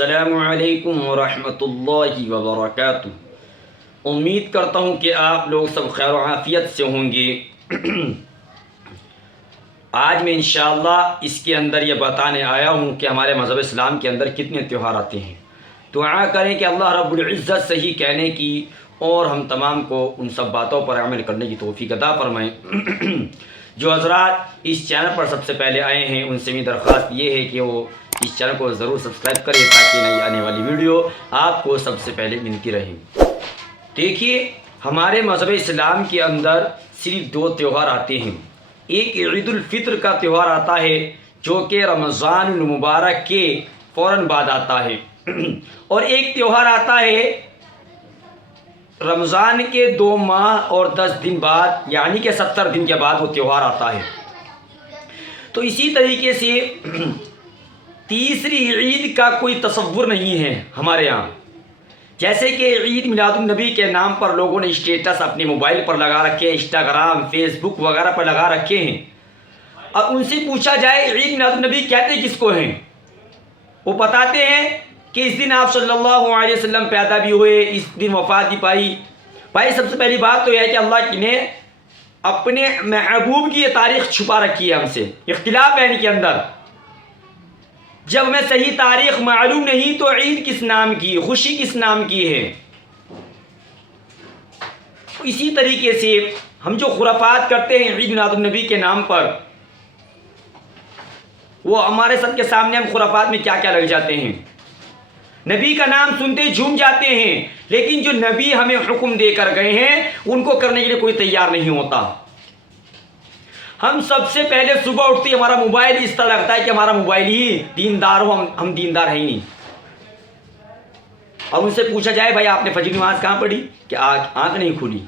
السلام علیکم ورحمۃ اللہ وبرکاتہ۔ امید کرتا ہوں کہ آپ لوگ سب خیر و عافیت سے ہوں گے۔ آج میں انشاءاللہ اس کے اندر یہ بتانے آیا ہوں کہ ہمارے مذہب اسلام کے اندر کتنے تہوار آتے ہیں۔ دعا کریں کہ اللہ رب العزت صحیح کہنے کی اور ہم تمام کو ان سب باتوں پر عمل کرنے کی توفیق عطا فرمائیں۔ جو حضرات اس چینل پر سب سے پہلے آئے ہیں ان سے میری درخواست یہ ہے کہ وہ اس چینل کو ضرور سبسکرائب کریں تاکہ نئی آنے والی ویڈیو آپ کو سب سے پہلے ملتی رہے۔ دیکھیے، ہمارے مذہب اسلام کے اندر صرف دو تہوار آتے ہیں۔ ایک عید الفطر کا تہوار آتا ہے جو کہ رمضان المبارک کے فوراً بعد آتا ہے، اور ایک تہوار آتا ہے رمضان کے 2 ماہ اور 10 دن بعد، یعنی کہ 70 دن کے بعد وہ تہوار آتا ہے۔ تو اسی طریقے سے تیسری عید کا کوئی تصور نہیں ہے ہمارے ہاں۔ جیسے کہ عید میلاد النبی کے نام پر لوگوں نے اسٹیٹس اپنے موبائل پر لگا رکھے ہیں، انسٹاگرام، فیس بک وغیرہ پر لگا رکھے ہیں۔ اب ان سے پوچھا جائے عید میلاد النبی کہتے کس کو ہیں، وہ بتاتے ہیں کہ اس دن آپ صلی اللہ علیہ وسلم پیدا بھی ہوئے، اس دن وفات بھی پائی۔ بھائی، سب سے پہلی بات تو یہ ہے کہ اللہ نے اپنے محبوب کی یہ تاریخ چھپا رکھی ہے ہم سے، اختلاف ہے ان کے اندر۔ جب ہمیں صحیح تاریخ معلوم نہیں تو عید کس نام کی، خوشی کس نام کی ہے؟ اسی طریقے سے ہم جو خرافات کرتے ہیں عید میلاد النبی کے نام پر، وہ ہمارے سب کے سامنے ہم خرافات میں کیا کیا لگ جاتے ہیں۔ نبی کا نام سنتے ہی جھوم جاتے ہیں، لیکن جو نبی ہمیں حکم دے کر گئے ہیں ان کو کرنے کے لیے کوئی تیار نہیں ہوتا۔ ہم سب سے پہلے صبح اٹھتے ہمارا موبائل اس طرح لگتا ہے کہ ہمارا موبائل ہی دیندار ہو، ہم دیندار ہیں ہی نہیں۔ اور ان سے پوچھا جائے بھائی آپ نے فجر نماز کہاں پڑھی کہ آنکھ نہیں کھلی،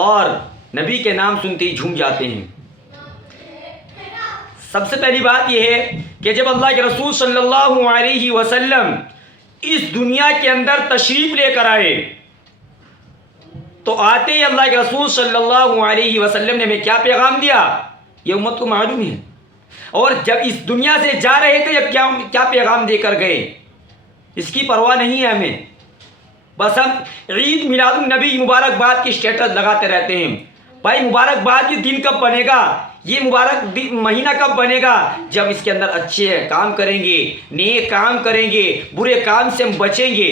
اور نبی کے نام سنتے ہی جھوم جاتے ہیں۔ سب سے پہلی بات یہ ہے کہ جب اللہ کے رسول صلی اللہ علیہ وسلم اس دنیا کے اندر تشریف لے کر آئے تو آتے ہی اللہ کے رسول صلی اللہ علیہ وسلم نے ہمیں کیا پیغام دیا، یہ امت کو معلوم ہے۔ اور جب اس دنیا سے جا رہے تھے جب کیا پیغام دے کر گئے، اس کی پرواہ نہیں ہے ہمیں۔ بس ہم عید میلاد النبی مبارکباد کی سٹیٹس لگاتے رہتے ہیں۔ بھائی، مبارکباد کی دن کب بنے گا، یہ مبارک مہینہ کب بنے گا جب اس کے اندر اچھے کام کریں گے، نیک کام کریں گے، برے کام سے ہم بچیں گے۔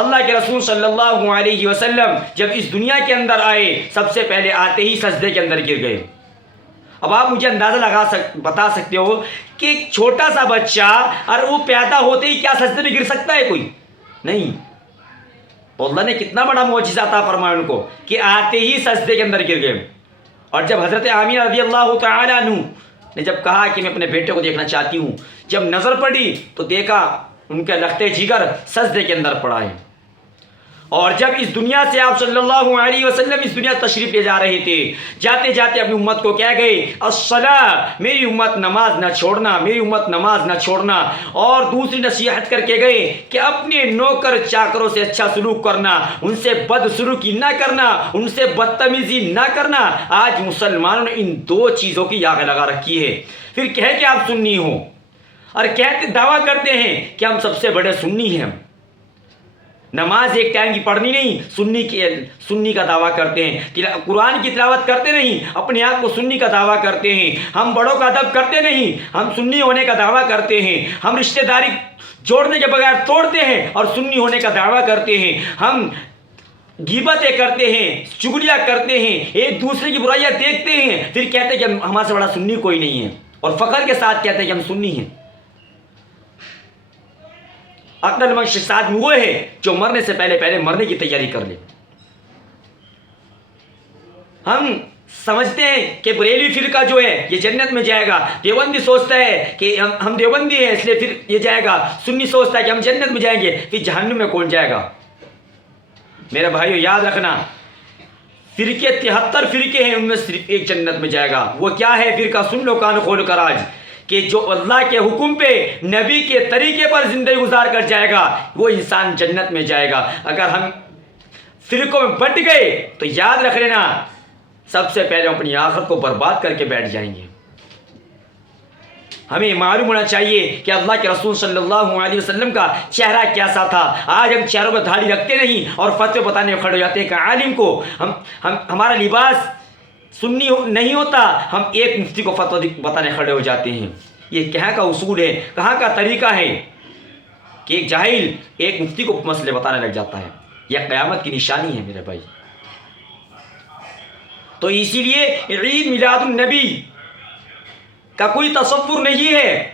اللہ کے رسول صلی اللہ علیہ وسلم جب اس دنیا کے اندر آئے سب سے پہلے آتے ہی سجدے کے اندر گر گئے۔ اب آپ مجھے اندازہ بتا سکتے ہو کہ ایک چھوٹا سا بچہ اور وہ پیدا ہوتے ہی کیا سجدے میں گر سکتا ہے؟ کوئی نہیں۔ تو اللہ نے کتنا بڑا معجزہ عطا فرمایا ان کو کہ آتے ہی سجدے کے اندر گر گئے۔ اور جب حضرت آمینہ رضی اللہ تعالی عنہ نے جب کہا کہ میں اپنے بیٹے کو دیکھنا چاہتی ہوں، جب نظر پڑی تو دیکھا ان کے لخت جگر سجدے کے اندر پڑا ہے۔ اور جب اس دنیا سے آپ صلی اللہ علیہ وسلم اس دنیا تشریف لے جا رہے تھے، جاتے جاتے اپنی امت کو کہہ گئے الصلاۃ، میری امت نماز نہ چھوڑنا، میری امت نماز نہ چھوڑنا۔ اور دوسری نصیحت کر کے گئے کہ اپنے نوکر چاکروں سے اچھا سلوک کرنا، ان سے بد سلوکی نہ کرنا، ان سے بدتمیزی نہ کرنا۔ آج مسلمانوں نے ان 2 چیزوں کی آگ لگا رکھی ہے۔ پھر کہہ کہ آپ سنی ہو، اور کہتے دعویٰ کرتے ہیں کہ ہم سب سے بڑے سنی ہیں۔ نماز ایک ٹائم کی پڑھنی نہیں، سنی کا دعویٰ کرتے ہیں۔ قرآن کی تلاوت کرتے نہیں، اپنے آپ کو سنی کا دعویٰ کرتے ہیں۔ ہم بڑوں کا ادب کرتے نہیں، ہم سنی ہونے کا دعویٰ کرتے ہیں۔ ہم رشتہ داری جوڑنے کے بغیر توڑتے ہیں اور سنی ہونے کا دعویٰ کرتے ہیں۔ ہم غیبتیں کرتے ہیں، چغلیاں کرتے ہیں، ایک دوسرے کی برائیاں دیکھتے ہیں، پھر کہتے ہیں کہ ہمارے سے بڑا سنی کوئی نہیں ہے، اور فخر کے ساتھ کہتے ہیں کہ ہم سنی ہیں۔ عقل مند شخص آدمی وہ ہے جو مرنے سے پہلے مرنے کی تیاری کر لے۔ ہم سمجھتے ہیں کہ بریلوی فرقہ جو ہے یہ جنت میں جائے گا، دیوبندی سوچتا ہے کہ ہم دیوبندی ہیں اس لیے پھر یہ جائے گا، سنی سوچتا ہے کہ ہم جنت میں جائیں گے، پھر جہنم میں کون جائے گا؟ میرے بھائیو، یاد رکھنا، فرقے 73 فرقے ہیں، ان میں صرف ایک جنت میں جائے گا۔ وہ کیا ہے فرقہ؟ سن لو کان کھول کر آج، کہ جو اللہ کے حکم پہ نبی کے طریقے پر زندگی گزار کر جائے گا وہ انسان جنت میں جائے گا۔ اگر ہم فرقوں میں بٹ گئے تو یاد رکھ لینا سب سے پہلے اپنی آخرت کو برباد کر کے بیٹھ جائیں گے۔ ہمیں معلوم ہونا چاہیے کہ اللہ کے رسول صلی اللہ علیہ وسلم کا چہرہ کیسا تھا۔ آج ہم چہروں پہ داڑھی رکھتے نہیں اور فتوے بتانے کھڑے ہو جاتے ہیں کہ عالم کو ہمارا لباس سنی نہیں ہوتا، ہم ایک مفتی کو فتوی بتانے کھڑے ہو جاتے ہیں۔ یہ کہاں کا اصول ہے، کہاں کا طریقہ ہے کہ ایک جاہل ایک مفتی کو مسئلے بتانے لگ جاتا ہے؟ یہ قیامت کی نشانی ہے میرے بھائی۔ تو اسی لیے عید میلاد النبی کا کوئی تصور نہیں ہے،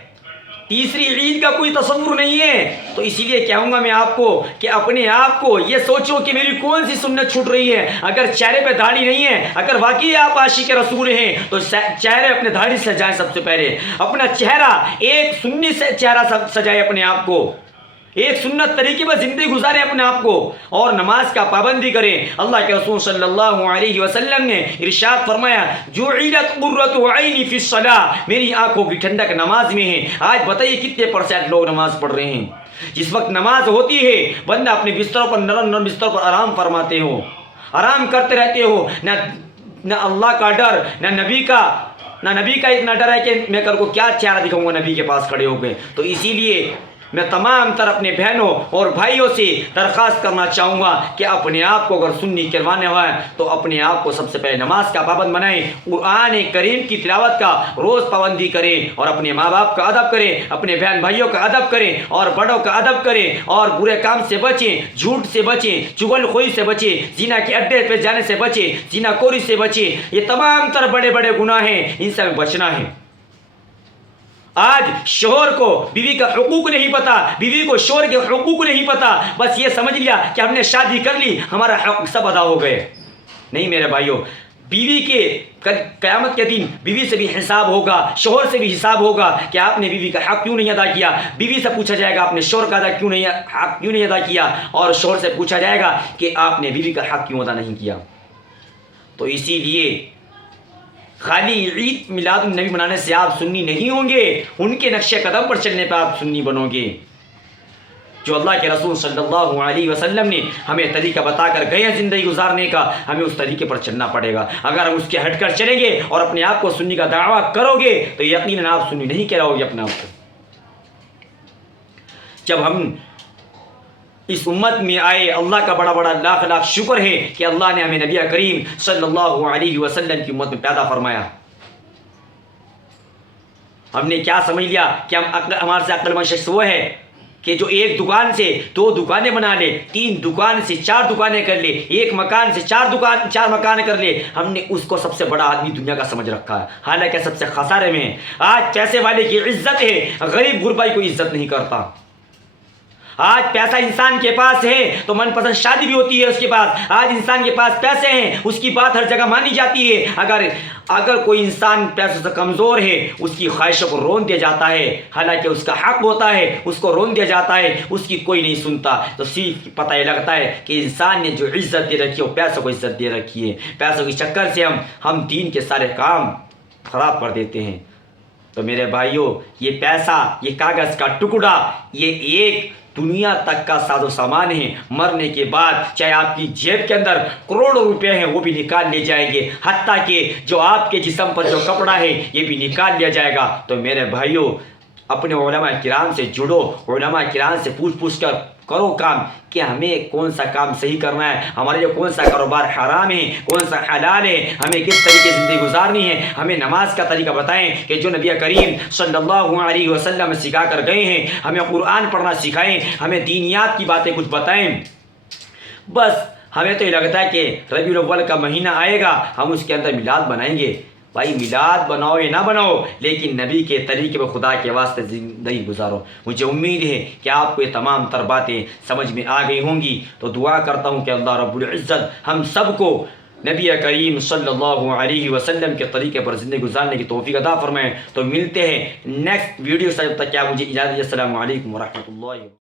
تیسری عید کا کوئی تصور نہیں ہے۔ تو اسی لیے کہوں گا میں آپ کو کہ اپنے آپ کو یہ سوچو کہ میری کون سی سنت چھوٹ رہی ہے۔ اگر چہرے پہ داڑھی نہیں ہے، اگر واقعی آپ عاشق رسول ہیں تو چہرے اپنے داڑھی سے سجائیں۔ سب سے پہلے اپنا چہرہ ایک سنی سے چہرہ سجائے، اپنے آپ کو ایک سنت طریقے پر زندگی گزارے اپنے آپ کو، اور نماز کا پابندی کریں۔ اللہ کے رسول صلی اللہ علیہ وسلم نے ارشاد فرمایا جعلت قرۃ عینی فی الصلاۃ، میری آنکھوں کی ٹھنڈک نماز میں ہے۔ آج بتائیے کتنے % لوگ نماز پڑھ رہے ہیں؟ جس وقت نماز ہوتی ہے بندہ اپنے بستروں پر نرم بستروں پر آرام فرماتے ہو، آرام کرتے رہتے ہو، نہ اللہ کا ڈر، نہ نبی کا اتنا ڈر ہے کہ میں کل کو کیا چہرہ دکھاؤں گا نبی کے پاس کھڑے ہو گئے۔ تو اسی لیے میں تمام تر اپنے بہنوں اور بھائیوں سے درخواست کرنا چاہوں گا کہ اپنے آپ کو اگر سنی کروانے ہوا ہے تو اپنے آپ کو سب سے پہلے نماز کا پابند بنائیں، قرآن کریم کی تلاوت کا روز پابندی کریں، اور اپنے ماں باپ کا ادب کریں، اپنے بہن بھائیوں کا ادب کریں، اور بڑوں کا ادب کریں، اور برے کام سے بچیں، جھوٹ سے بچیں، چغل خوری سے بچیں، زنا کے اڈے پہ جانے سے بچیں، زنا خوری سے بچیں۔ یہ تمام تر بڑے بڑے گناہ ہیں، ان سے بچنا ہے۔ آج شوہر کو بیوی کا حقوق نہیں پتا، بیوی کو شوہر کے حقوق نہیں پتا، بس یہ سمجھ لیا کہ ہم نے شادی کر لی ہمارا حق سب ادا ہو گئے۔ نہیں میرے بھائیوں، بیوی کے قیامت کے دن بیوی سے بھی حساب ہوگا، شوہر سے بھی حساب ہوگا کہ آپ نے بیوی کا حق کیوں نہیں ادا کیا۔ بیوی سے پوچھا جائے گا آپ نے شوہر کا حق کیوں نہیں ادا کیا، اور شوہر سے پوچھا جائے گا کہ آپ نے بیوی کا حق کیوں ادا نہیں کیا۔ تو اسی لیے خالی عید میلاد النبی منانے سے آپ سنی نہیں ہوں گے، ان کے نقش قدم پر چلنے پہ آپ سنی بنو گے۔ جو اللہ کے رسول صلی اللہ علیہ وسلم نے ہمیں طریقہ بتا کر گئے ہیں زندگی گزارنے کا، ہمیں اس طریقے پر چلنا پڑے گا۔ اگر ہم اس کے ہٹ کر چلیں گے اور اپنے آپ کو سنی کا دعویٰ کرو گے تو یقیناً آپ سنی نہیں کہلاؤ گے اپنے آپ کو۔ جب ہم اس امت میں آئے، اللہ کا بڑا بڑا لاکھ لاکھ شکر ہے کہ اللہ نے ہمیں نبی کریم صلی اللہ علیہ وسلم کی امت میں پیدا فرمایا۔ ہم نے کیا سمجھ لیا کہ ہمارے سے عقل مند شخص وہ ہے کہ جو ایک دکان سے 2 دکانیں بنا لے، 3 دکان سے 4 دکانیں کر لے، ایک مکان سے 4 مکان کر لے۔ ہم نے اس کو سب سے بڑا آدمی دنیا کا سمجھ رکھا ہے، حالانکہ سب سے خسارے میں ہے۔ آج پیسے والے کی عزت ہے، غریب غربائی کو عزت نہیں کرتا۔ آج پیسہ انسان کے پاس ہے تو من پسند شادی بھی ہوتی ہے اس کے پاس۔ آج انسان کے پاس پیسے ہیں، اس کی بات ہر جگہ مانی جاتی ہے۔ اگر کوئی انسان پیسوں سے کمزور ہے، اس کی خواہشوں کو رون دیا جاتا ہے، حالانکہ اس کا حق ہوتا ہے، اس کو رون دیا جاتا ہے، اس کی کوئی نہیں سنتا۔ تو صرف پتہ یہ لگتا ہے کہ انسان نے جو عزت دے رکھی ہے وہ پیسوں کو عزت دے رکھی ہے۔ پیسوں کے چکر سے ہم دین کے سارے کام خراب کر دیتے ہیں۔ تو میرے بھائیوں، یہ پیسہ، یہ کاغذ کا ٹکڑا، یہ ایک دنیا تک کا ساز و سامان ہے۔ مرنے کے بعد چاہے آپ کی جیب کے اندر کروڑوں روپے ہیں وہ بھی نکال لیے جائیں گے، حتیٰ کہ جو آپ کے جسم پر جو کپڑا ہے یہ بھی نکال لیا جائے گا۔ تو میرے بھائیوں، اپنے علماء کرام سے جڑو، علماء کرام سے پوچھ کر کرو کام کہ ہمیں کون سا کام صحیح کرنا ہے، ہمارے لیے کون سا کاروبار حرام ہے، کون سا حلال ہے، ہمیں کس طریقے زندگی گزارنی ہے۔ ہمیں نماز کا طریقہ بتائیں کہ جو نبی کریم صلی اللہ علیہ وسلم سکھا کر گئے ہیں، ہمیں قرآن پڑھنا سکھائیں، ہمیں دینیات کی باتیں کچھ بتائیں۔ بس ہمیں تو یہ لگتا ہے کہ ربیع الاول کا مہینہ آئے گا، ہم اس کے اندر میلاد بنائیں گے۔ بھائی میلاد بناؤ یا نہ بناؤ، لیکن نبی کے طریقے پر خدا کے واسطے زندگی گزارو۔ مجھے امید ہے کہ آپ کو یہ تمام تر باتیں سمجھ میں آ گئی ہوں گی۔ تو دعا کرتا ہوں کہ اللہ رب العزت ہم سب کو نبی کریم صلی اللہ علیہ وسلم کے طریقے پر زندگی گزارنے کی توفیق عطا فرمائے۔ تو ملتے ہیں نیکسٹ ویڈیو سے، جب تک کیا مجھے اجازت۔ السلام علیکم ورحمۃ اللہ۔